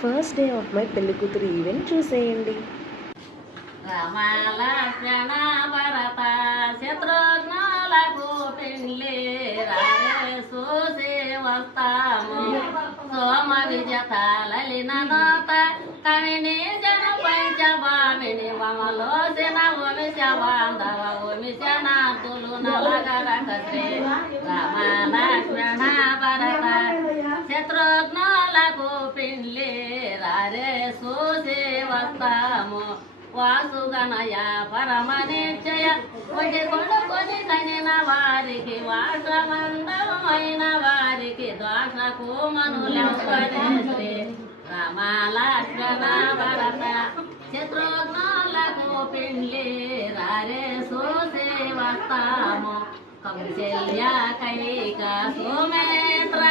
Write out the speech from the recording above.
First day of my పెళ్లి కూతురు event చూసేయండి. రామ లక్ష్మణ భరత శత్రుఘ్నులకు పెండ్లి రారే చూసి వస్తాము. సోమ విజత లలిన నోత కవిని జన పంచభామిని వమలోచన వంశ బాంధవ వంశనాథులు నలగరక శ్రీ రామ లక్ష్మణ భరత శత్రుఘ్నులకు పెండ్లి రారే చూసి వస్తాము. వాసుగణయ పరమ నిశ్చయ ఒకటి కొడుకొని కనిన వారికి వాసవందమైన వారికి దోషకు మనులెవ్వరే రామ లక్ష్మణ భరత శత్రుఘ్నులకు పెండ్లి రారే చూసి వస్తాము. కౌశల్య కైక సుమిత్ర